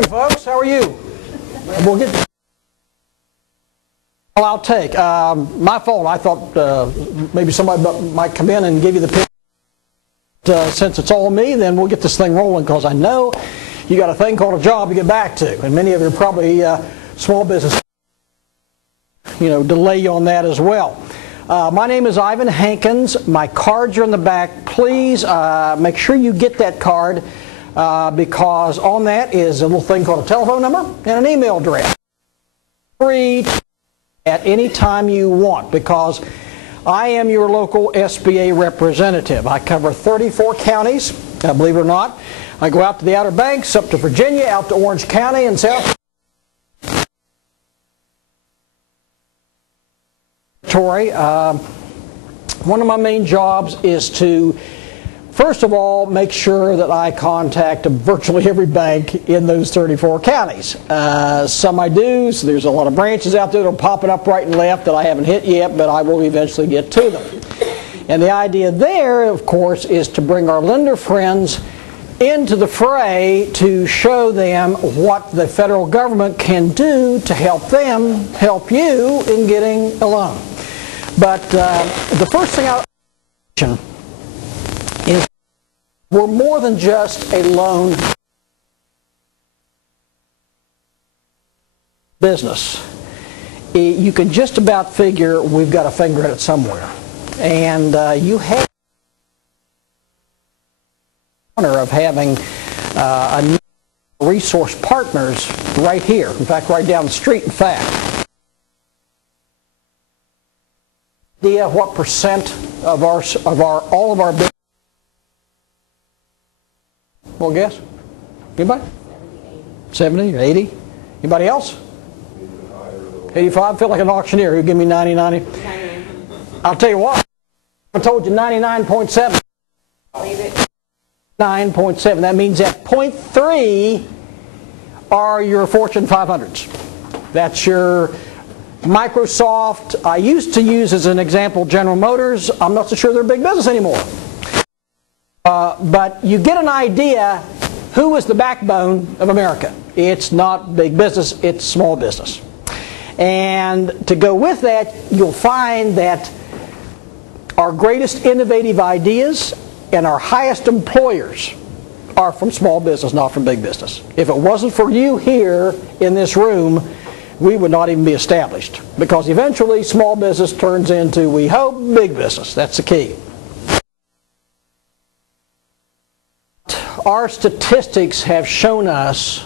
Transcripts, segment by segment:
Morning, folks. How are you? We'll get to I'll take. My fault. I thought maybe somebody might come in and give you the pin. Since it's all me, then we'll get this thing rolling, because I know you got a thing called a job to get back to, and many of you are probably small business, delay you on that as well. My name is Ivan Hankins. My cards are in the back. Please make sure you get that card, because on that is a little thing called a telephone number and an email address. Free at any time you want, because I am your local SBA representative. I cover 34 counties, believe it or not. I go out to the Outer Banks, up to Virginia, out to Orange County and South Territory. One of my main jobs is to, first of all, make sure that I contact virtually every bank in those 34 counties. Some I do, so there's a lot of branches out there that are popping up right and left that I haven't hit yet, but I will eventually get to them. And the idea there, of course, is to bring our lender friends into the fray to show them what the federal government can do to help them help you in getting a loan. But the first thing I'll mention is we're more than just a loan business. You can just about figure we've got a finger in it somewhere. And you have the honor of having a resource partners right here. In fact, right down the street, in fact. Idea what percent of all of our business? Well, guess? Anybody? 70 or 80? Anybody else? 85? I feel like an auctioneer. Who give me 90, 90? I'll tell you what. I told you 99.7. 9.7. That means that 0.3 are your Fortune 500s. That's your Microsoft. I used to use as an example General Motors. I'm not so sure they're a big business anymore. But you get an idea who is the backbone of America. It's not big business, it's small business. And to go with that, you'll find that our greatest innovative ideas and our highest employers are from small business, not from big business. If it wasn't for you here in this room, we would not even be established. Because eventually small business turns into, we hope, big business. That's the key. Our statistics have shown us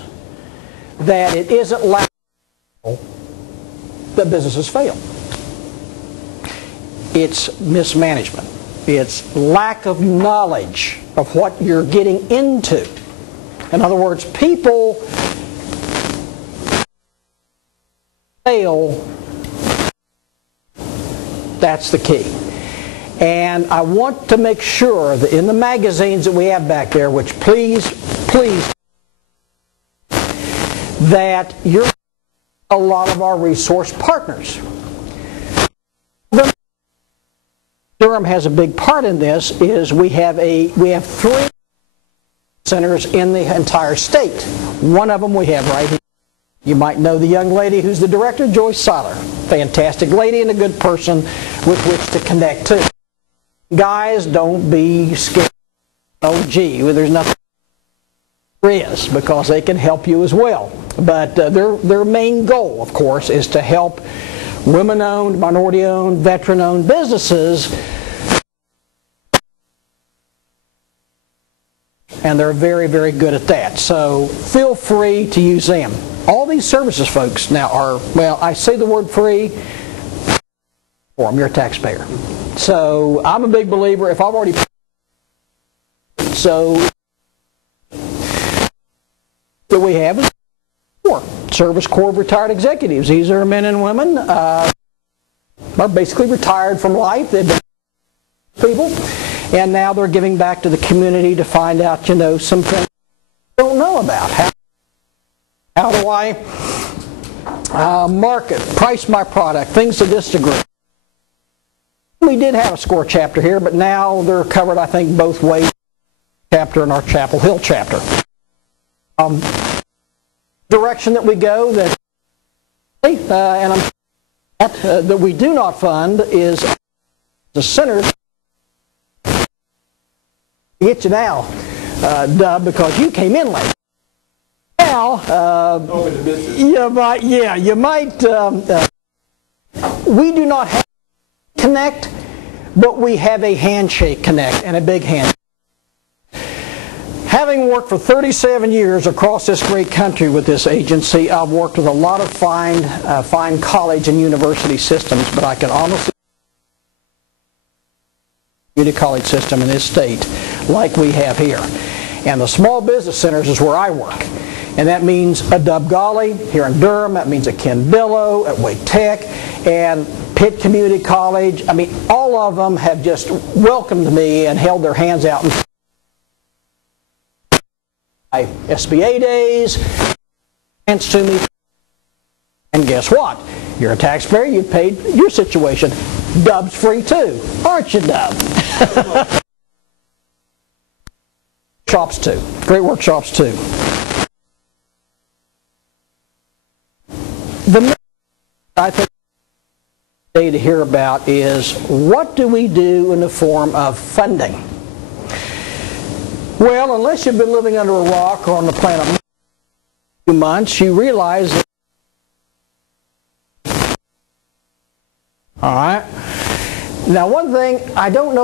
that it isn't lack that businesses fail. It's mismanagement. It's lack of knowledge of what you're getting into. In other words, people fail. That's the key. And I want to make sure that in the magazines that we have back there, which please, that you're a lot of our resource partners. Durham has a big part in this. Is we have 3 centers in the entire state. One of them we have right here. You might know the young lady who's the director, Joyce Seiler. Fantastic lady and a good person with which to connect to. Guys, don't be scared. Oh, gee, there's nothing there is, because they can help you as well. But their main goal, of course, is to help women-owned, minority-owned, veteran-owned businesses. And they're very, very good at that. So feel free to use them. All these services, folks, now are, well, I say the word free for them. You're a taxpayer. So I'm a big believer, if I've already paid, so that we have is Service Corps of Retired Executives. These are men and women are basically retired from life. They've been people, and now they're giving back to the community to find out, some things they don't know about. How do I price my product, things to this degree. We did have a SCORE chapter here, but now they're covered, I think, both ways. Chapter in our Chapel Hill chapter. direction that we go that and I'm that we do not fund is the centers. Get you now, Dub, because you came in late. Now, you might. We do not have a connect, but we have a handshake connect and a big handshake. Having worked for 37 years across this great country with this agency, I've worked with a lot of fine college and university systems, but I can honestly community college system in this state like we have here. And the small business centers is where I work. And that means a Dub Golly here in Durham, that means a Ken Billow at Wake Tech, and Pitt Community College. I mean, all of them have just welcomed me and held their hands out. SBA days, hands to me, and guess what? You're a taxpayer, you paid your situation. Dub's free too, aren't you, Dub? Shops too, great workshops too. The next I think to hear about is what do we do in the form of funding? Well, unless you've been living under a rock or on the planet for a few months, you realize that. All right. Now, one thing I don't know.